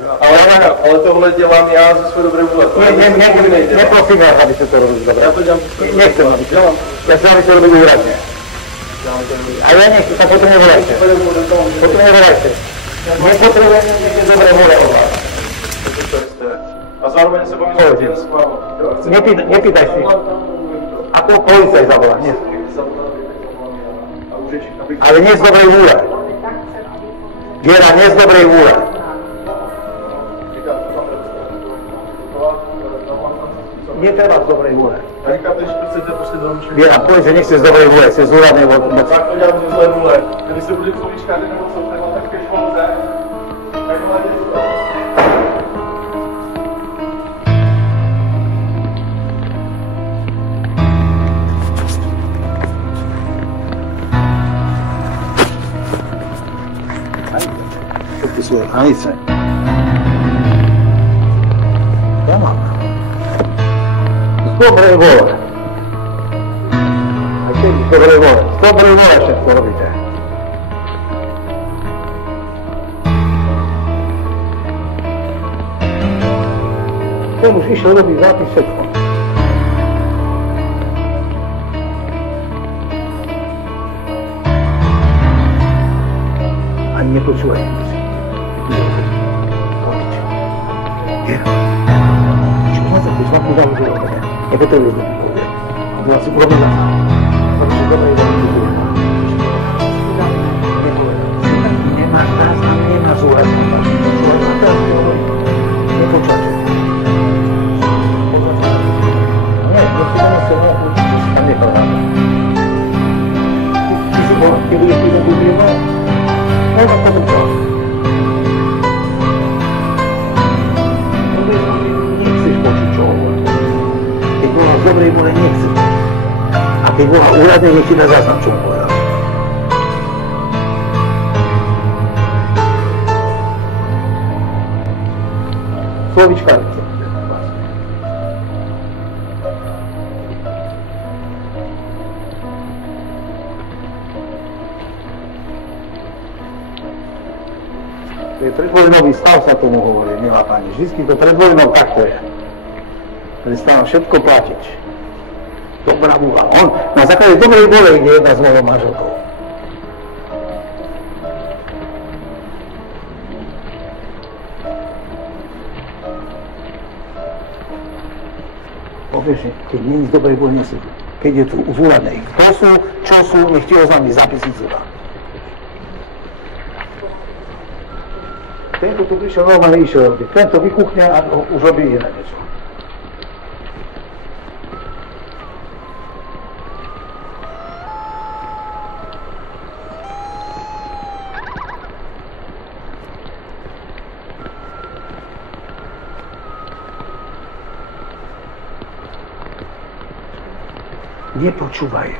Ale tohle dělám já ze své dobré vůle. Neprosím vás, aby ste to robili dobre. Já to dělám. Nechcem, aby ste ja chcem, aby ste robili úradne. A ja nechcem, tak potom nevolajte. Potom nevolajte. Nepotrebujem nejaké dobré vôle od vás. A zároveň se bavím s Nepýtaj si. Ako policaj zavolá, nie. Ale nie z dobrej vôle. Viera, nie z dobrej vôle. Netreba z dobrej vôle. A říkáte, že chcete prostě doručit. Viera, povedz, že nechce z dobrej vôle, chce z úradnej moci. Tak to dělám ze zlé vůle. Když se bude slovíčkáte nebo co, tak mám také školze. Tak hledě to. Všetky svoje hranice. Ja mám. Z dobrej vôle. A keď z dobrej vôle? Z dobrej vôle všetko robíte. Ten už išiel robiť zápis všetko. Ani nepočúvaj. Svaku dám už robiť. Nepotrebuješ do toho. A to asi urobí za sám. Protože dobre je veľmi dobré. Nemáš záznam, nemáš úradný. Nepočačuj. Nie, prosím, nemusel nejakú, že si tam nepadá. Ty si bol, keď budeš týden budrievať? No, tak potom čo? Z dobrej vôle nechce. A keď bola úradne, nech ti dá záznam, čo mu povedal. Slovička nechce. To je predvojnový stav, sa tomu hovorí, milá pani. Vždycky to predvojnou takto je. Prestávam všetko platiť. Dobrá vôľa. On na základe dobrej vôle ide jedna s mojou manželkou. Povieš, keď nie je z dobrej vôle, nesedí. Keď je tu v úradnej. Kto sú, čo sú, nech ti oznámi zápisy seba. Tento tu prišiel normálne išiel robiť. Tento vykuchňa a už robí iné niečo. Nepočúvaj.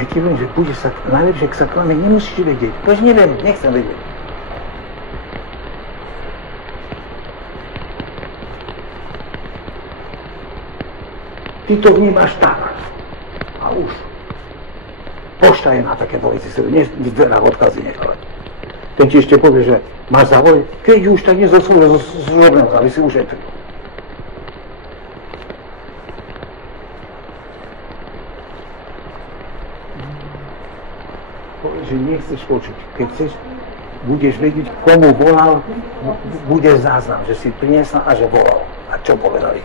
Ja ti viem, že bude sa, najlepšie, ak sa klame, nemusíš vedieť. Poď neviem, nechcem vedieť. Ty to vnímaš tak. A už. Pošta je na takéto veci, sebe v dverách odkazy nechávať. Ten ti ešte povie, že máš závoj, keď už tak nezosúľa z žobného, aby si ušetril. Že nechceš počuť. Keď chceš, budeš vedieť, komu volal, bude záznam, že si priniesla a že volal. A čo povedali.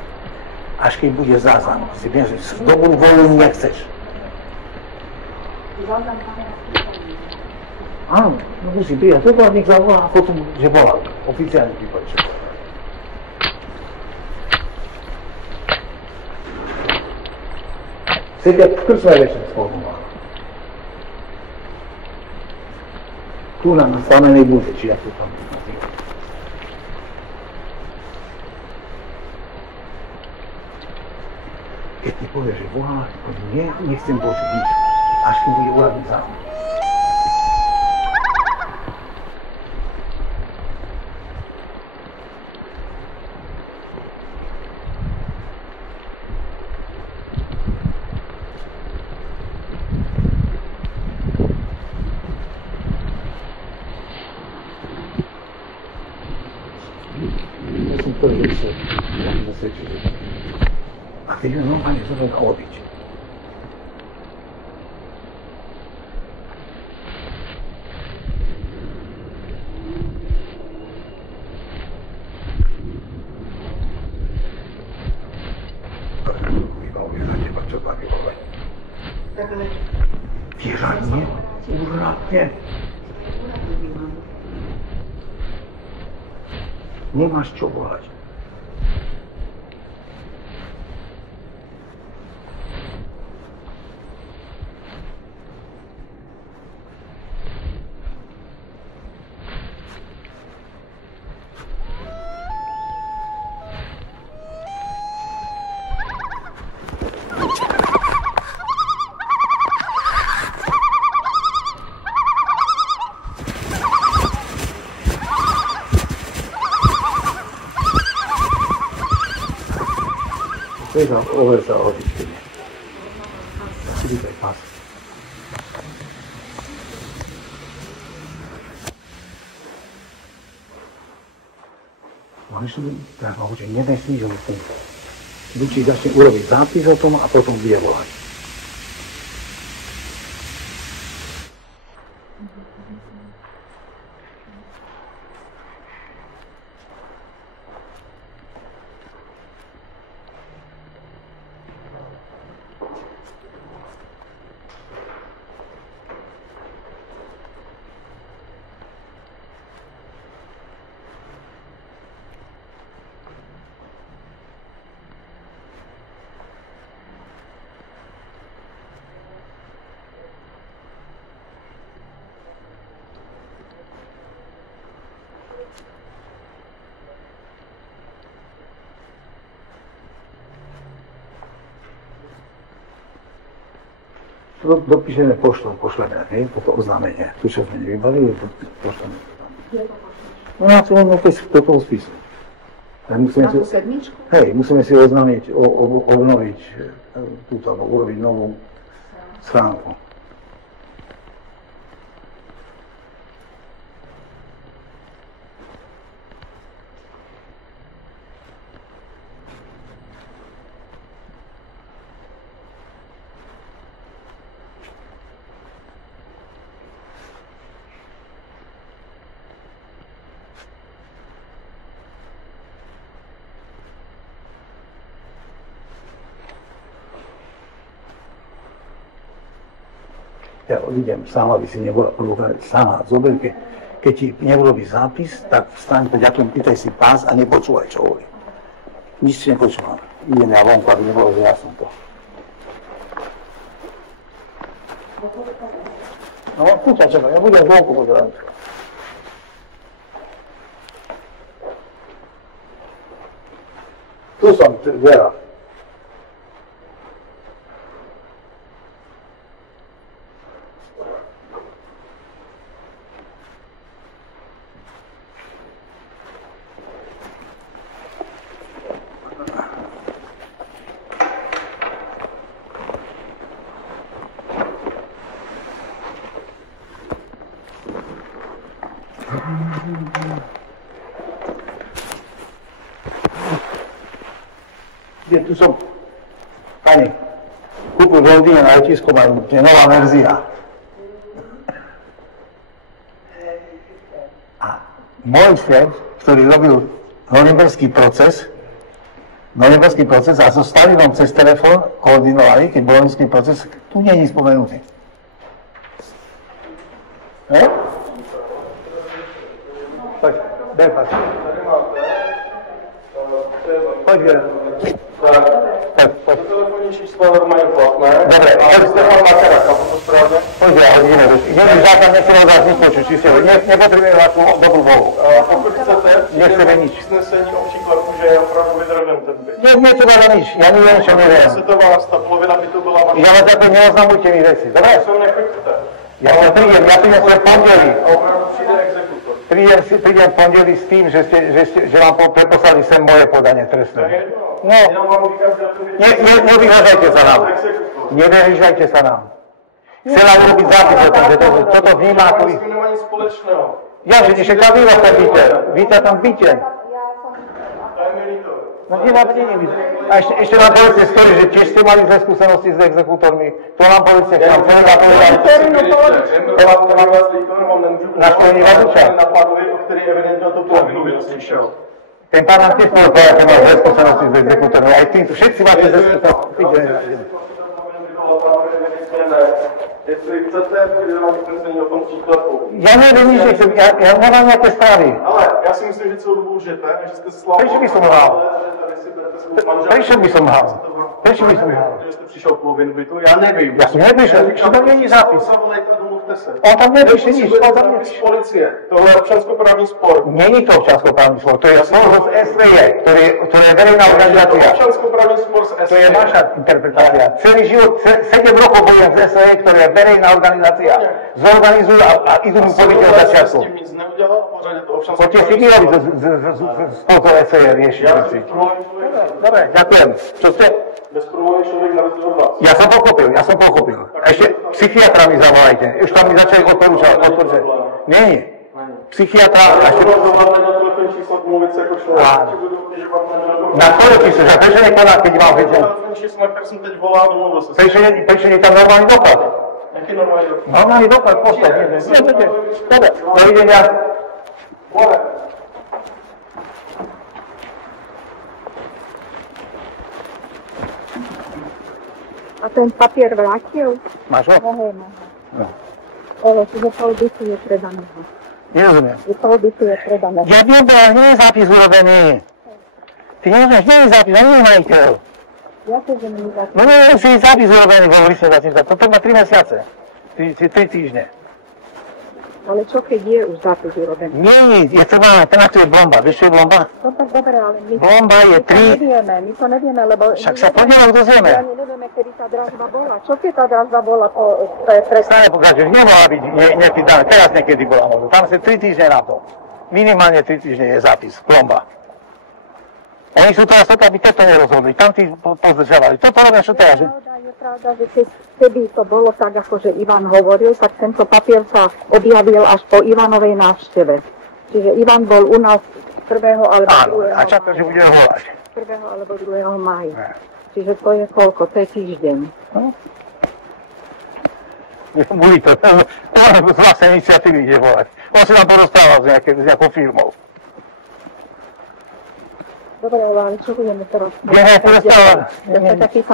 Až keď bude záznam, si viem, že dobrú voľu nechceš. Áno, no musí prijať. Toto nech zavolá a potom, že volal. Oficiálne ti povie, čo povedal. Sedia v krčmej večer spolu. Tu na Slamenej bude, či ako tam nazýva. Keď ti povie, že volá, nie, nechcem počuť nič, až keď bude uradný záznam. ktorý by sa zasvedčil. A ty ju normálne zobrať a obiť. Tiežanie? Úžasne. Nemáš čo volať. Treba oversa hodičky. Si vítaj pas. Môžeš mi tak hovorí, že nedaj si nič o tom. Buď začne urobiť zápis o tom a potom bude volať. Dopíšeme poštom, pošleme, hej, toto oznámenie. Tu, čo sme nevybavili, pošleme to tam. No na celom opis do toho spisu. Musíme si oznámiť, obnoviť túto, alebo urobiť novú schránku. Ja odídem sám, aby si nebola prvúkrát sama. Zober, keď ti neurobí zápis, tak vstaň, ďakujem, pýtaj si pás a nepočúvaj, čo hovorí. Nič si nepočúvam. Idem ja vonku, aby nebolo, že ja som to. No, kúča, čakaj, ja budem vonku pozerať. Tu som, Vera. Tu som, pani, kúpil v Londýne na letisku, je nová verzia. A môj šéf, ktorý robil norimberský proces a so Stalinom cez telefón koordinovali, keď bol norimberský proces, tu nie je spomenutý. Poď, ber pač. Poď, Vera. To telefonní číslo normálně platné. Dobre, ale Stefan Matera, chápu to správně? Poď, ja hodíme, jedný zákaz nechceme od vás nič počuť, či si nepotrebujeme vašu dobrú volu. Pokud chcete, nechceme nič. Usnesení o příkladu, že je opravdu vydržen ten byt. Nechceme na nič, ja neviem, čo neviem. Setová stav, polovina bytu byla vaša. Ja vás ako neoznamujte mi veci, dobre? To som nechoďte. Ja prídem v pondelí. A opravdu přijde exekutor. Prídem v pondelí s tým, že vám preposlali sem moje podanie trestné. No, nevyhľadajte sa nám. Nevyhľadajte sa nám. Chcela urobiť zápis o tom, že toto vníma ako vy. Ja, že však tam vy vás tam byte. Vy sa tam byte. A ešte nám povedzte story, že tiež ste mali zlé skúsenosti s exekútormi. To nám povedzte, k nám kolega povedal. Na školení vás učia. Ten pán nám tiež povedal, že má zlé skúsenosti s exekútormi. Aj tým, všetci máte zlé skúsenosti. Jestli chcete, vám usnesení o tom příkladu. Já nevím, že já nemám nějaké zprávy. Ale já si myslím, že celou dobu lžete, že jste slavou. Prečo by som lhal? Prečo by som lhal? Prečo by som lhal? Že jste přišel k polovinu bytu, já nevím. Ja som neprišiel, tam není zápis. Domluvte se. On tam nepíše nič. Policie, tohle je občanskoprávní spor. Není to občanskoprávny spor, to je spor z SVJ, ktoré je verejná organizácia. Občanskoprávní spor z SVJ. To je vaša interpretácia. Celý život, 7 rokov bojujem z SVJ, ktorá je verejná organizácia. Zorganizujú a idú mu povedať od začiatku. S tím nic neudělal, pořád je to občanskoprávní spor. Poďte si vyhoviť z toho SVJ riešiť veci. Dobre, ďakujem. Čo ste? Bezproblémový člověk na rozdíl od vás. Ja som pochopil. Ešte psychiatra mi zavolajte. Už tam mi začali odporúčať. Nie. Psychiatra a ešte... Na ktoré číslo? Že prečo nekladá, keď mám vedieť? Prečo nie tam normálny doklad? Jaký normálny doklad? Normálny doklad, postav. Dobre, dovidenia. A ten papier vrátil? Máš ho? No. Ale že pol bytu je predaného. Nerozumiem. Že pol bytu je predaného. Ja viem, ale nie je zápis urobený. Ty nerozumieš, nie je zápis, nie je majiteľ. Ja to, že nie je zápis. No nie je zápis urobený, hovorí sa zatím. Toto má 3 mesiace. 3 týždne. Ale čo keď je už zápis urobený? Nie, je celá, ten aktu je blomba. Vieš, čo je blomba? Dobre, ale my Blomba je 3... my to nevieme, lebo... Však sa podielok dozvieme. Ja nevieme, kedy tá dražba bola. Čo keď tá dražba bola, to je presne. Stále pokračuješ, nemohla byť nejaký dan, teraz niekedy bola možno. Tam sa 3 týždne na to. Minimálne 3 týždne je zápis, blomba. Oni sú teraz toto, aby toto nerozhodli, tam tí pozdržavali. Toto robia čo teraz, že? Je pravda, že keby to bolo tak, ako že Ivan hovoril, tak tento papier sa objavil až po Ivanovej návšteve. Čiže Ivan bol u nás 1. alebo 2. Áno, a čakal, že bude volať. 1. alebo 2. mája. Čiže to je koľko? To je týždeň. No. Boli to, on z vlastnej iniciatívy ide volať. On si nám porozprával s nejakou firmou. Dobre, ale čo budeme teraz? Nie, porozprával.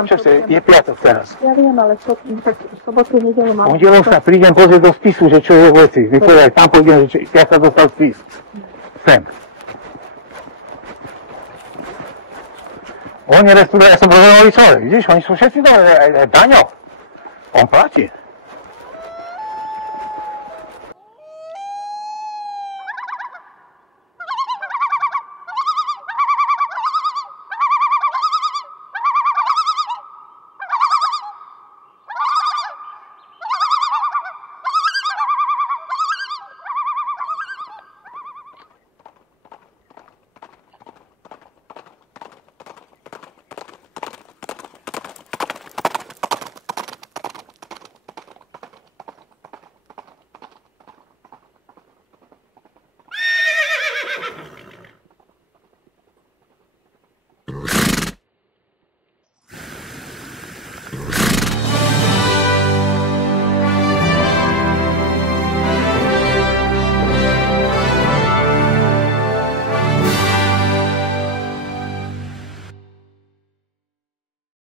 Čo si, je piatok teraz. Ja viem, ale čo, tak v sobotu, nedeľu mám... Pondelok sa prídem pozrieť do spisu, že čo je veci. Vypovedať, tam pôjdem, že ja sa dostal spis. Sem. On je restaurant, ja som rozhodový človek, vidíš, oni sú všetci dobré, aj Daňo. On platí.